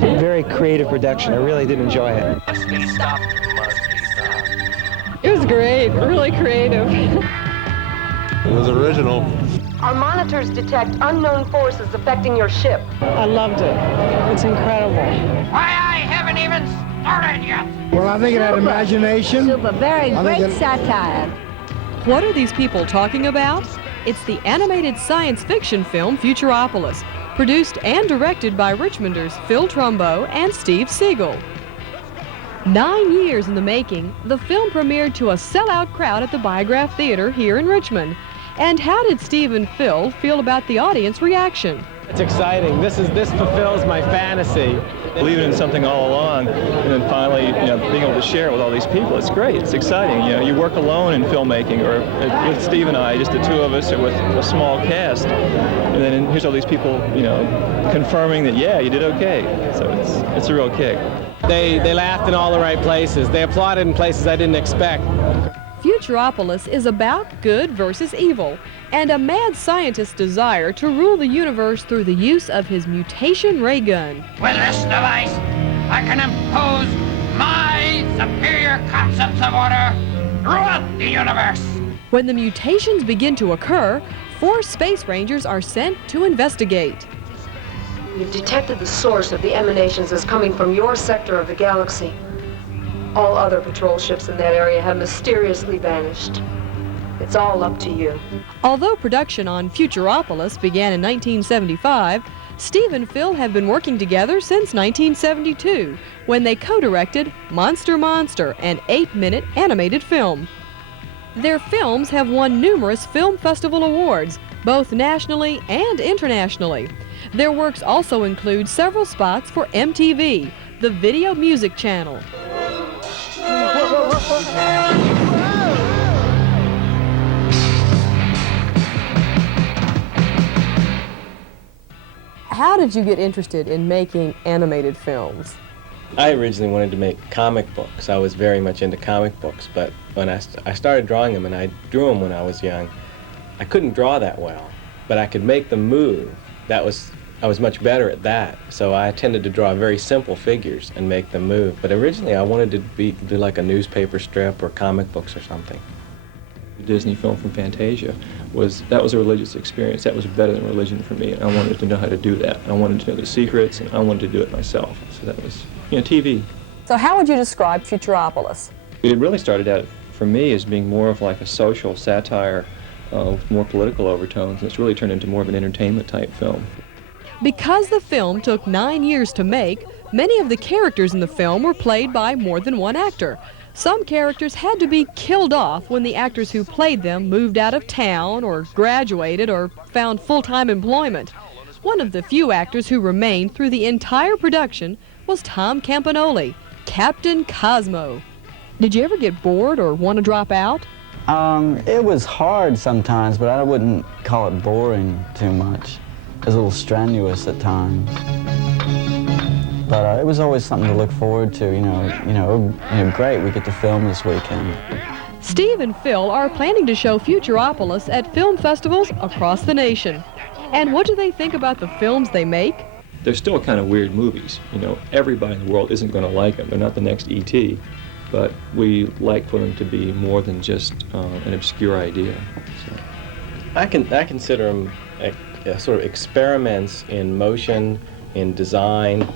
Very creative production. I really did enjoy it. Must be stopped. Must be stopped. It was great, really creative. It was original. Our monitors detect unknown forces affecting your ship. I loved it. It's incredible. Why, I haven't even started yet. Well, I think it had imagination. Super, very great satire. What are these people talking about? It's the animated science fiction film Futuropolis, produced and directed by Richmonders Phil Trumbo and Steve Segal. 9 years in the making, the film premiered to a sellout crowd at the Biograph Theater here in Richmond. And how did Steve and Phil feel about the audience reaction? It's exciting. This fulfills my fantasy. Believing in something all along, and then finally, being able to share it with all these people, it's great. It's exciting. You work alone in filmmaking, or with Steve and I, just the two of us, or with a small cast, and then here's all these people, confirming that yeah, you did okay. So it's a real kick. They laughed in all the right places. They applauded in places I didn't expect. Futuropolis is about good versus evil, and a mad scientist's desire to rule the universe through the use of his mutation ray gun. With this device, I can impose my superior concepts of order throughout the universe. When the mutations begin to occur, 4 space rangers are sent to investigate. We've detected the source of the emanations as coming from your sector of the galaxy. All other patrol ships in that area have mysteriously vanished. It's all up to you. Although production on Futuropolis began in 1975, Steve and Phil have been working together since 1972, when they co-directed Monster Monster, an 8-minute animated film. Their films have won numerous film festival awards, both nationally and internationally. Their works also include several spots for MTV, the video music channel. How did you get interested in making animated films? I originally wanted to make comic books. I was very much into comic books, but when I started drawing them, and I drew them when I was young, I couldn't draw that well, but I could make them move. I was much better at that, so I tended to draw very simple figures and make them move. But originally I wanted to do like a newspaper strip or comic books or something. The Disney film from Fantasia was a religious experience. That was better than religion for me, and I wanted to know how to do that. I wanted to know the secrets, and I wanted to do it myself. So that was, TV. So how would you describe Futuropolis? It really started out for me as being more of like a social satire with more political overtones, and it's really turned into more of an entertainment type film. Because the film took 9 years to make, many of the characters in the film were played by more than one actor. Some characters had to be killed off when the actors who played them moved out of town or graduated or found full-time employment. One of the few actors who remained through the entire production was Tom Campagnoli, Captain Cosmo. Did you ever get bored or want to drop out? It was hard sometimes, but I wouldn't call it boring too much. It was a little strenuous at times. But it was always something to look forward to, great, we get to film this weekend. Steve and Phil are planning to show Futuropolis at film festivals across the nation. And what do they think about the films they make? They're still kind of weird movies. Everybody in the world isn't going to like them. They're not the next E.T., but we like for them to be more than just an obscure idea. So. I consider them sort of experiments in motion, in design,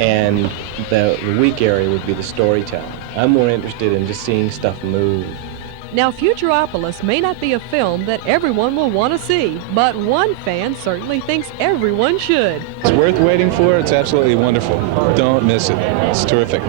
and the weak area would be the storytelling. I'm more interested in just seeing stuff move. Now, Futuropolis may not be a film that everyone will want to see, but one fan certainly thinks everyone should. It's worth waiting for. It's absolutely wonderful. Don't miss it. It's terrific.